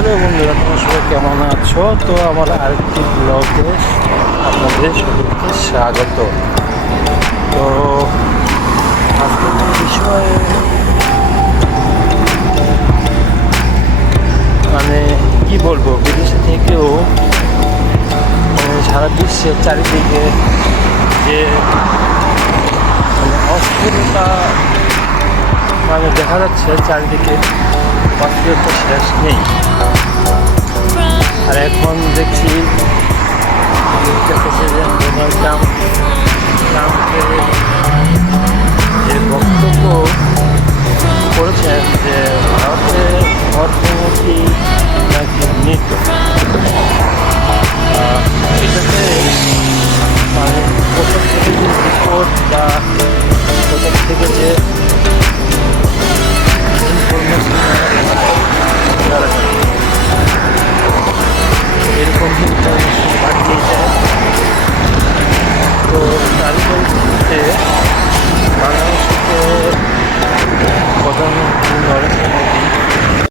Hello বন্ধুরা, তোমার সবাই কেমন আছো? তো আমার আরেকটি ব্লগে আপনাদের সকলকে স্বাগত। তো আজকের বিষয় মানে কি বলব, বিদেশে থেকেও মানে সারা বিশ্বের চারিদিকে যে মানে অস্থিরতা মানে দেখা যাচ্ছে, চারিদিকে অস্থিরতা শেষ নেই। আর এখন দেখছি যে বক্তব্য করেছেন যে ভারতের অর্থনীতি নাকি মৃত এটাতে মানে কোথাও থেকে যে রিপোর্ট বা থেকে যে এরকম পাঠিয়ে যায়